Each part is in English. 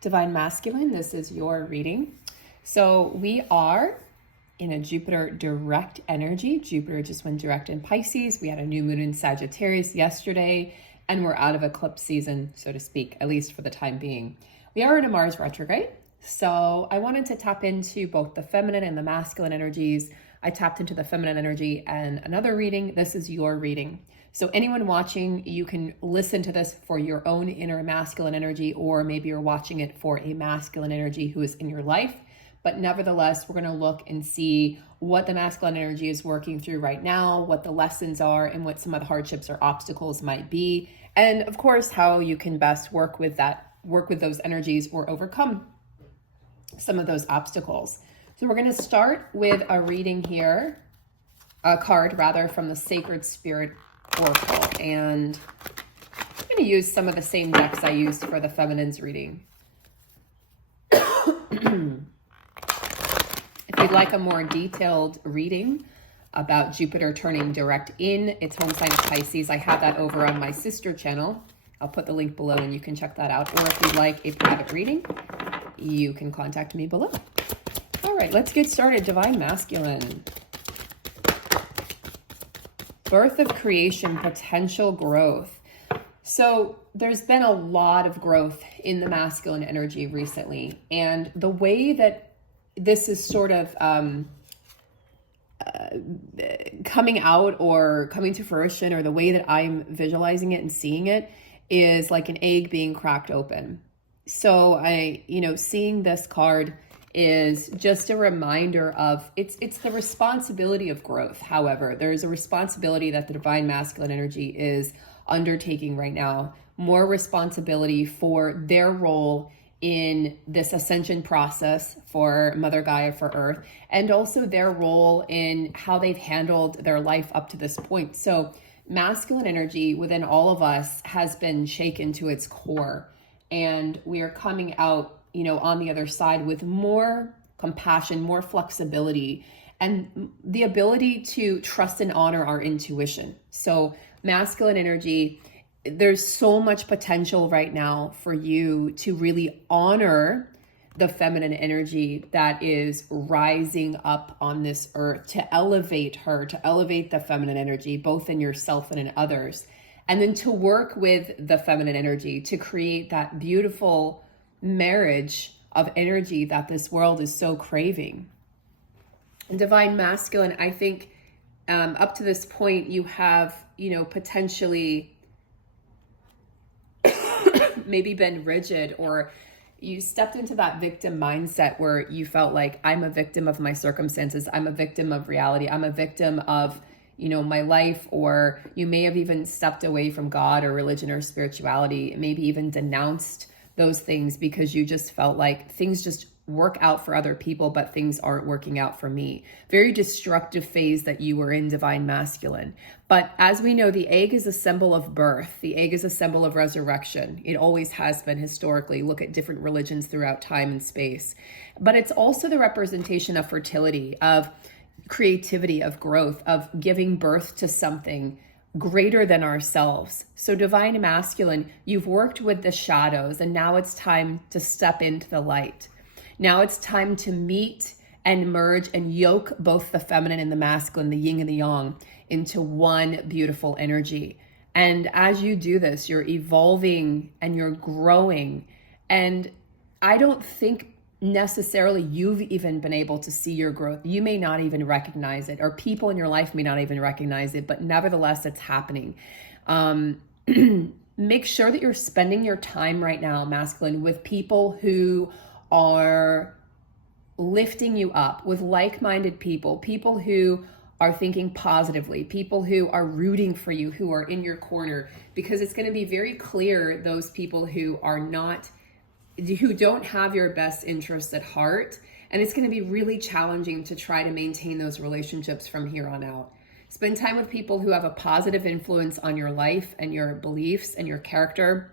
Divine Masculine, this is your reading. So we are in a Jupiter direct energy. Jupiter just went direct in Pisces. We had a new moon in Sagittarius yesterday, and we're out of eclipse season, so to speak, at least for the time being. We are in a Mars retrograde. So I wanted to tap into both the feminine and the masculine energies. I tapped into the feminine energy and another reading. This is your reading. So anyone watching, you can listen to this for your own inner masculine energy, or maybe you're watching it for a masculine energy who is in your life. But nevertheless, we're going to look and see what the masculine energy is working through right now, what the lessons are, and what some of the hardships or obstacles might be. And of course, how you can best work with those energies or overcome some of those obstacles. So we're going to start with a reading here, a card rather, from the Sacred Spirit Oracle. And I'm going to use some of the same decks I used for the feminine's reading. If you'd like a more detailed reading about Jupiter turning direct in its home sign of Pisces, I have that over on my sister channel. I'll put the link below and you can check that out. Or if you'd like a private reading, you can contact me below. All right, let's get started. Divine Masculine. Birth of creation, potential growth. So there's been a lot of growth in the masculine energy recently. And the way that this is sort of coming out or coming to fruition, or the way that I'm visualizing it and seeing it, is like an egg being cracked open. So seeing this card is just a reminder of it's the responsibility of growth. However, there's a responsibility that the divine masculine energy is undertaking right now, more responsibility for their role in this ascension process for Mother Gaia, for Earth, and also their role in how they've handled their life up to this point. So masculine energy within all of us has been shaken to its core, and we are coming out, on the other side with more compassion, more flexibility, and the ability to trust and honor our intuition. So masculine energy, there's so much potential right now for you to really honor the feminine energy that is rising up on this earth, to elevate her, to elevate the feminine energy, both in yourself and in others. And then to work with the feminine energy to create that beautiful marriage of energy that this world is so craving. And divine masculine, I think up to this point, you have, potentially maybe been rigid, or you stepped into that victim mindset where you felt like, I'm a victim of my circumstances. I'm a victim of reality. I'm a victim of, my life. Or you may have even stepped away from God or religion or spirituality, maybe even denounced those things because you just felt like things just work out for other people, but things aren't working out for me. Very destructive phase that you were in, divine masculine. But as we know, the egg is a symbol of birth. The egg is a symbol of resurrection. It always has been historically. Look at different religions throughout time and space. But it's also the representation of fertility, of creativity, of growth, of giving birth to something greater than ourselves. So divine masculine, you've worked with the shadows, and now it's time to step into the light. Now it's time to meet and merge and yoke both the feminine and the masculine, the yin and the yang, into one beautiful energy. And as you do this, you're evolving and you're growing. And I don't think necessarily you've even been able to see your growth. You may not even recognize it, or people in your life may not even recognize it, but nevertheless, it's happening. Make sure that you're spending your time right now, masculine, with people who are lifting you up, with like-minded people who are thinking positively, people who are rooting for you, who are in your corner, because it's going to be very clear those people who don't have your best interests at heart. And it's going to be really challenging to try to maintain those relationships from here on out. Spend time with people who have a positive influence on your life and your beliefs and your character,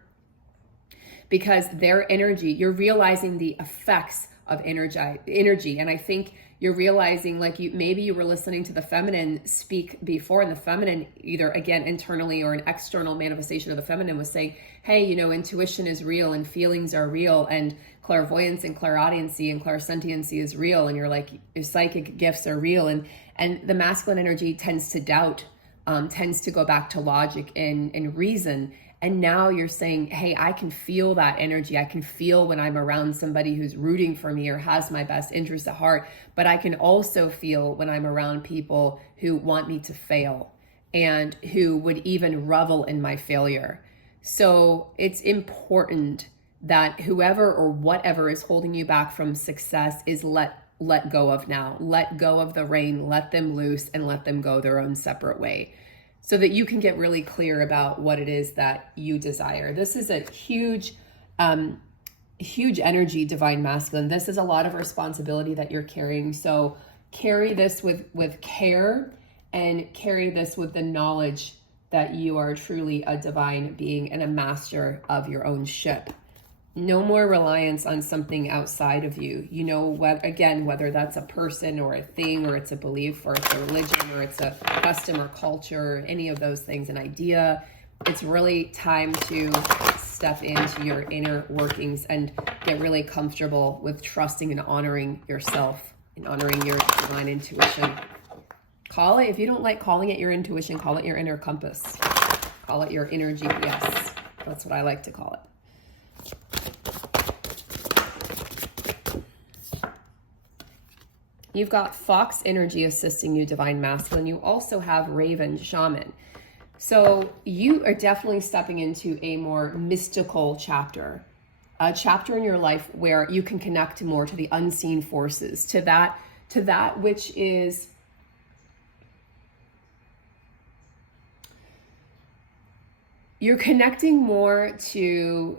because their energy, you're realizing the effects of energy. And I think you're realizing like maybe you were listening to the feminine speak before, and the feminine, either again internally or an external manifestation of the feminine, was saying, hey, you know, intuition is real and feelings are real and clairvoyance and clairaudiency and clairsentiency is real, and you're like, your psychic gifts are real. And the masculine energy tends to doubt, tends to go back to logic and reason. And now you're saying, hey, I can feel that energy. I can feel when I'm around somebody who's rooting for me or has my best interest at heart. But I can also feel when I'm around people who want me to fail and who would even revel in my failure. So it's important that whoever or whatever is holding you back from success is let go of now. Let go of the rein, let them loose, and let them go their own separate way, so that you can get really clear about what it is that you desire. This is a huge energy, divine masculine. This is a lot of responsibility that you're carrying. So carry this with care, and carry this with the knowledge that you are truly a divine being and a master of your own ship. No more reliance on something outside of you. You know, whether that's a person or a thing, or it's a belief, or it's a religion, or it's a custom or culture, or any of those things, an idea. It's really time to step into your inner workings and get really comfortable with trusting and honoring yourself and honoring your divine intuition. Call it, if you don't like calling it your intuition, call it your inner compass. Call it your inner GPS. That's what I like to call it. You've got Fox energy assisting you, divine masculine. You also have Raven, shaman. So you are definitely stepping into a more mystical chapter, a chapter in your life where you can connect more to the unseen forces, to that which is you're connecting more to.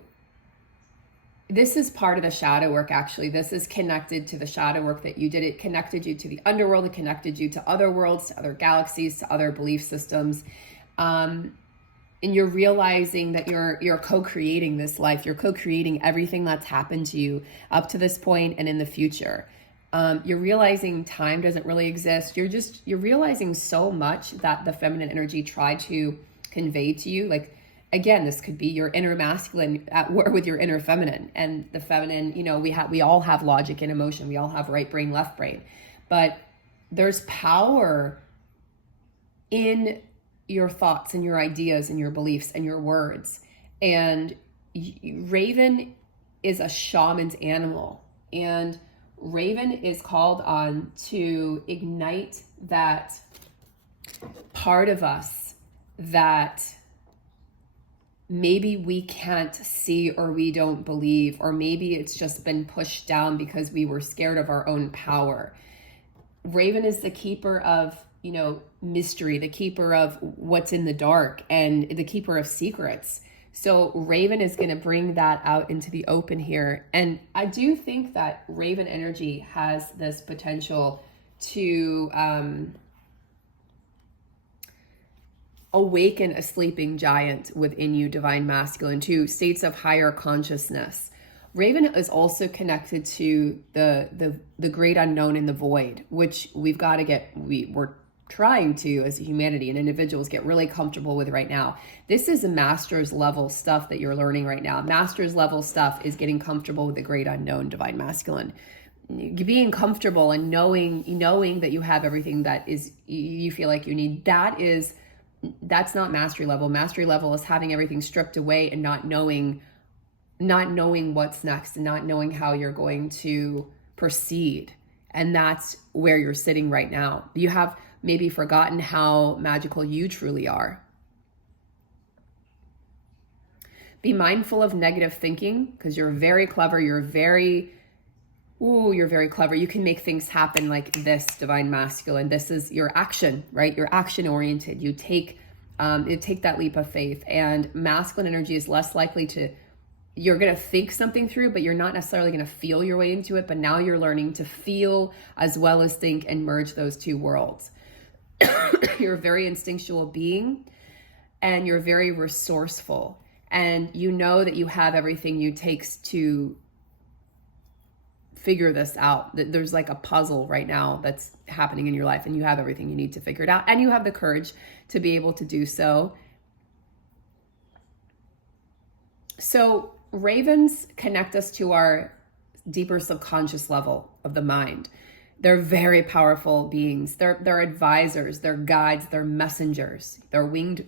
This is part of the shadow work, actually. This is connected to the shadow work that you did. It connected you to the underworld. It connected you to other worlds, to other galaxies, to other belief systems. And you're realizing that you're co-creating this life. You're co-creating everything that's happened to you up to this point and in the future. You're realizing time doesn't really exist. You're realizing so much that the feminine energy tried to convey to you. Like, again, this could be your inner masculine at war with your inner feminine, and the feminine, you know, we all have logic and emotion. We all have right brain, left brain, but there's power in your thoughts and your ideas and your beliefs and your words. And Raven is a shaman's animal, and Raven is called on to ignite that part of us that maybe we can't see, or we don't believe, or maybe it's just been pushed down because we were scared of our own power. Raven is the keeper of, you know, mystery, the keeper of what's in the dark, and the keeper of secrets. So Raven is going to bring that out into the open here. And I do think that Raven energy has this potential to awaken a sleeping giant within you, divine masculine, to states of higher consciousness. Raven is also connected to the great unknown in the void, which we've got to we're trying to, as a humanity and individuals, get really comfortable with right now. This is a master's level stuff that you're learning right now. Master's level stuff is getting comfortable with the great unknown, divine masculine. Being comfortable and knowing that you have everything that is you feel like you need. That's not mastery level. Mastery level is having everything stripped away and not knowing what's next and not knowing how you're going to proceed. And that's where you're sitting right now. You have maybe forgotten how magical you truly are. Be mindful of negative thinking, because you're very clever. You're very clever. You can make things happen like this, divine masculine. This is your action, right? You're action oriented. You take that leap of faith, and masculine energy is less likely to, you're going to think something through, but you're not necessarily going to feel your way into it. But now you're learning to feel as well as think and merge those two worlds. You're a very instinctual being, and you're very resourceful, and you know that you have everything you takes to figure this out. There's like a puzzle right now that's happening in your life, and you have everything you need to figure it out, and you have the courage to be able to do so. So ravens connect us to our deeper subconscious level of the mind. They're very powerful beings. They're advisors, they're guides, they're messengers.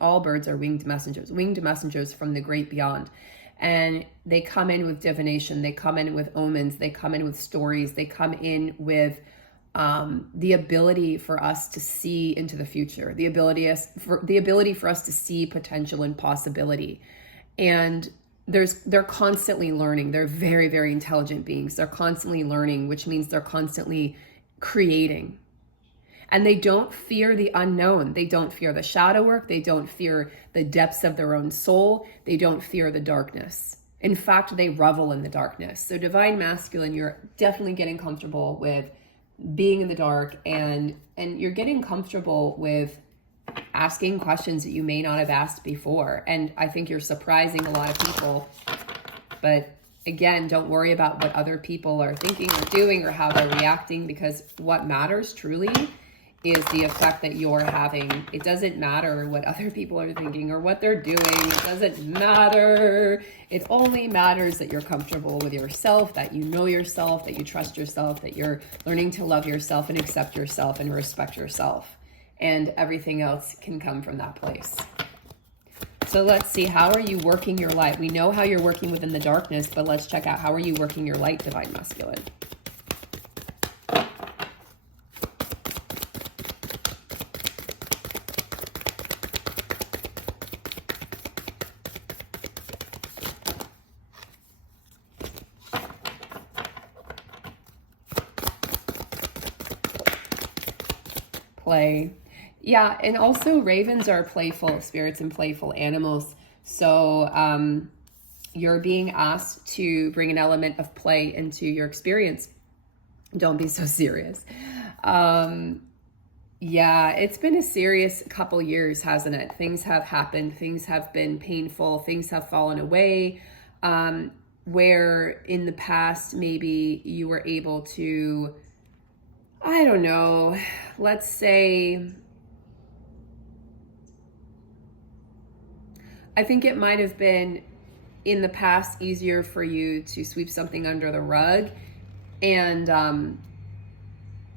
All birds are winged messengers from the great beyond. And they come in with divination, they come in with omens, they come in with stories, they come in with the ability for us to see into the future, the ability for us to see potential and possibility. And they're constantly learning. They're very, very intelligent beings. They're constantly learning, which means they're constantly creating. And they don't fear the unknown. They don't fear the shadow work. They don't fear the depths of their own soul. They don't fear the darkness. In fact, they revel in the darkness. So divine masculine, you're definitely getting comfortable with being in the dark, and you're getting comfortable with asking questions that you may not have asked before. And I think you're surprising a lot of people. But again, don't worry about what other people are thinking or doing or how they're reacting, because what matters truly is the effect that you're having. It doesn't matter what other people are thinking or what they're doing. It doesn't matter. It only matters that you're comfortable with yourself, that you know yourself, that you trust yourself, that you're learning to love yourself and accept yourself and respect yourself. And everything else can come from that place. So let's see, how are you working your light? We know how you're working within the darkness, but let's check out, how are you working your light, divine masculine? Play. Yeah, and also ravens are playful spirits and playful animals. So you're being asked to bring an element of play into your experience. Don't be so serious. Yeah, it's been a serious couple years, hasn't it? Things have happened. Things have been painful. Things have fallen away. Where in the past, maybe you were able to, I don't know, let's say, I think it might have been in the past easier for you to sweep something under the rug, and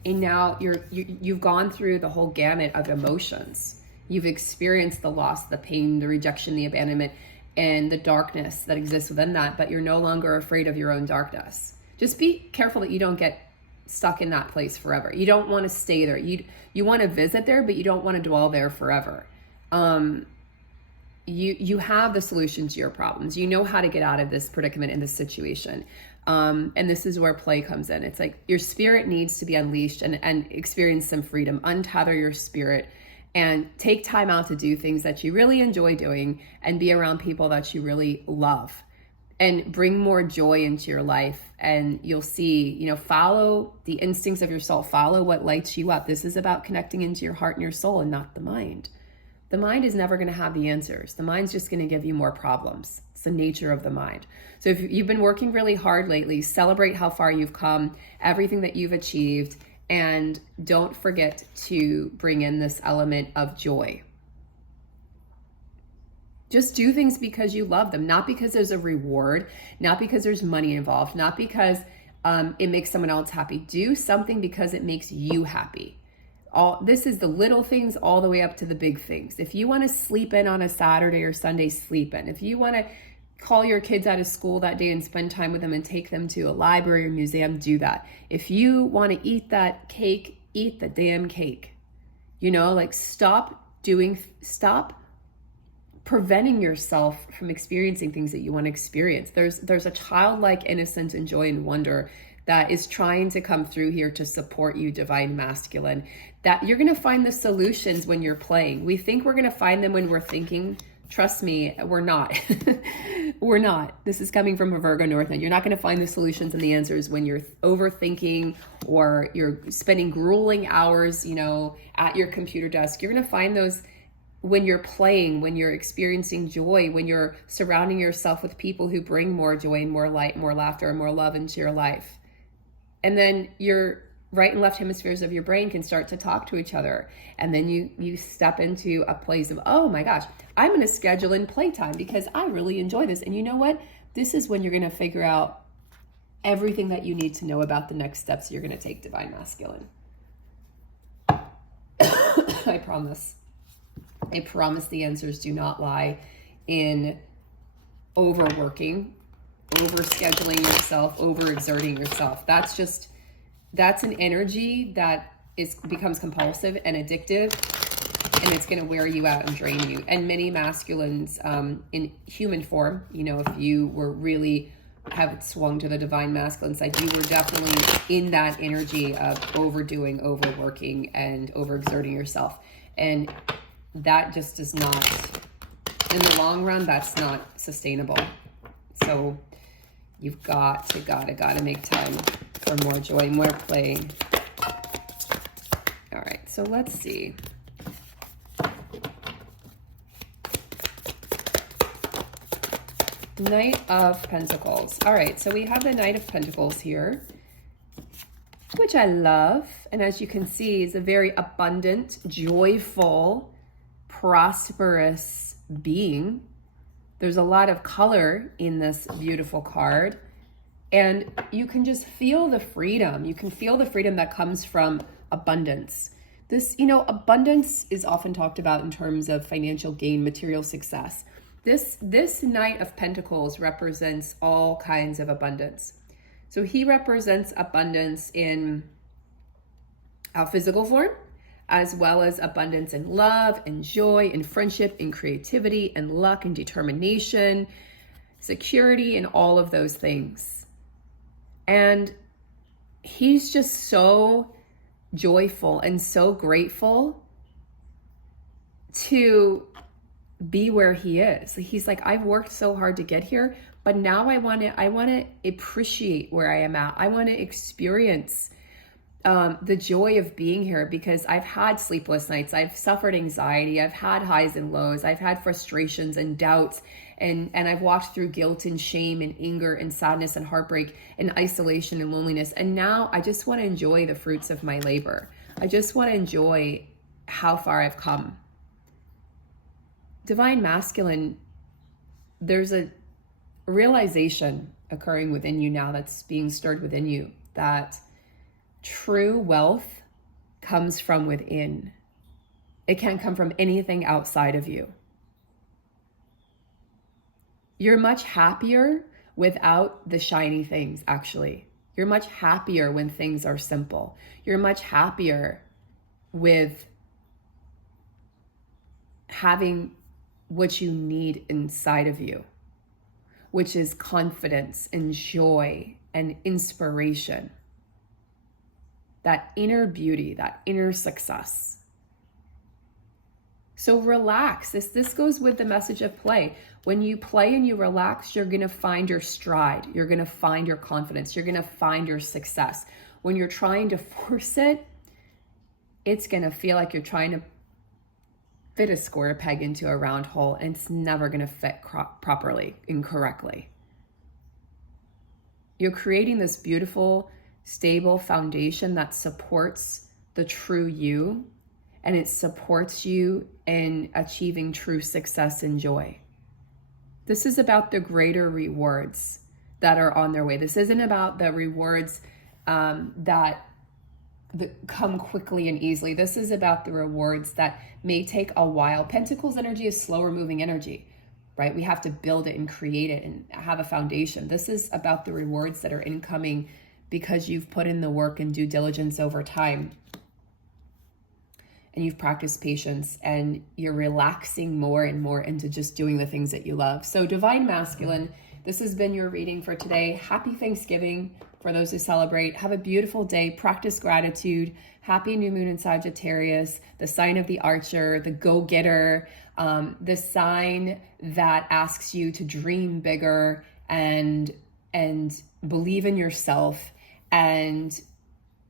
now you've gone through the whole gamut of emotions. You've experienced the loss, the pain, the rejection, the abandonment, and the darkness that exists within that, but you're no longer afraid of your own darkness. Just be careful that you don't get stuck in that place forever. You don't want to stay there. You want to visit there, but you don't want to dwell there forever. You have the solution to your problems. You know how to get out of this predicament in this situation. And this is where play comes in. It's like your spirit needs to be unleashed and experience some freedom. Untether your spirit and take time out to do things that you really enjoy doing, and be around people that you really love, and bring more joy into your life. And you'll see, follow the instincts of your soul, follow what lights you up. This is about connecting into your heart and your soul, and not the mind. The mind is never going to have the answers. The mind's just going to give you more problems. It's the nature of the mind. So if you've been working really hard lately, celebrate how far you've come, everything that you've achieved, and don't forget to bring in this element of joy. Just do things because you love them, not because there's a reward, not because there's money involved, not because it makes someone else happy. Do something because it makes you happy. This is the little things all the way up to the big things. If you want to sleep in on a Saturday or Sunday, sleep in. If you want to call your kids out of school that day and spend time with them and take them to a library or museum, do that. If you want to eat that cake, eat the damn cake. Stop preventing yourself from experiencing things that you want to experience. There's a childlike innocence and joy and wonder that is trying to come through here to support you, divine masculine. That you're going to find the solutions when you're playing. We think we're going to find them when we're thinking. Trust me, we're not. We're not. This is coming from a Virgo North Node. You're not going to find the solutions and the answers when you're overthinking or you're spending grueling hours, at your computer desk. You're going to find those when you're playing, when you're experiencing joy, when you're surrounding yourself with people who bring more joy and more light, more laughter, and more love into your life. And then your right and left hemispheres of your brain can start to talk to each other. And then you step into a place of, oh my gosh, I'm going to schedule in playtime because I really enjoy this. And you know what? This is when you're going to figure out everything that you need to know about the next steps you're going to take, Divine Masculine. I promise. I promise the answers do not lie in overworking, overscheduling yourself, overexerting yourself. That's an energy that becomes compulsive and addictive, and it's going to wear you out and drain you. And many masculines in human form, you know, if you were really have swung to the divine masculine side, you were definitely in that energy of overdoing, overworking, and overexerting yourself. And that just does not, in the long run, that's not sustainable. So you've got to make time for more joy, more play. All right, so let's see. Knight of Pentacles. All right, so we have the Knight of Pentacles here, which I love. And as you can see, is a very abundant, joyful, prosperous being. There's a lot of color in this beautiful card. And you can just feel the freedom. You can feel the freedom that comes from abundance. This, you know, abundance is often talked about in terms of financial gain, material success. This Knight of Pentacles represents all kinds of abundance. So he represents abundance in our physical form, as well as abundance in love and joy and friendship and creativity and luck and determination, security, and all of those things. And he's just so joyful and so grateful to be where he is. He's like, I've worked so hard to get here, but now I want to appreciate where I am at. I want to experience the joy of being here, because I've had sleepless nights. I've suffered anxiety. I've had highs and lows. I've had frustrations and doubts, and I've walked through guilt and shame and anger and sadness and heartbreak and isolation and loneliness. And now I just want to enjoy the fruits of my labor. I just want to enjoy how far I've come. Divine Masculine, there's a realization occurring within you now that's being stirred within you, that true wealth comes from within. It can't come from anything outside of you. You're much happier without the shiny things, actually. You're much happier when things are simple. You're much happier with having what you need inside of you, which is confidence and joy and inspiration. That inner beauty, that inner success. So relax. This goes with the message of play. When you play and you relax, you're going to find your stride. You're going to find your confidence. You're going to find your success. When you're trying to force it, it's going to feel like you're trying to fit a square peg into a round hole, and it's never going to fit properly and correctly. You're creating this beautiful, stable foundation that supports the true you, and it supports you in achieving true success and joy. This is about the greater rewards that are on their way. This isn't about the rewards that come quickly and easily. This is about the rewards that may take a while. Pentacles energy is slower moving energy, right? We have to build it and create it and have a foundation. This is about the rewards that are incoming because you've put in the work and due diligence over time, and you've practiced patience, and you're relaxing more and more into just doing the things that you love. So Divine Masculine, this has been your reading for today. Happy Thanksgiving for those who celebrate. Have a beautiful day. Practice gratitude. Happy new moon in Sagittarius, the sign of the archer, the go-getter, the sign that asks you to dream bigger and believe in yourself and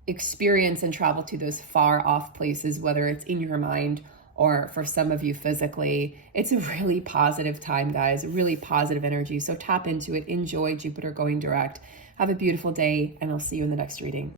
experience and travel to those far off places, whether it's in your mind or for some of you physically. It's a really positive time, guys, really positive energy. So tap into it. Enjoy Jupiter going direct. Have a beautiful day, and I'll see you in the next reading.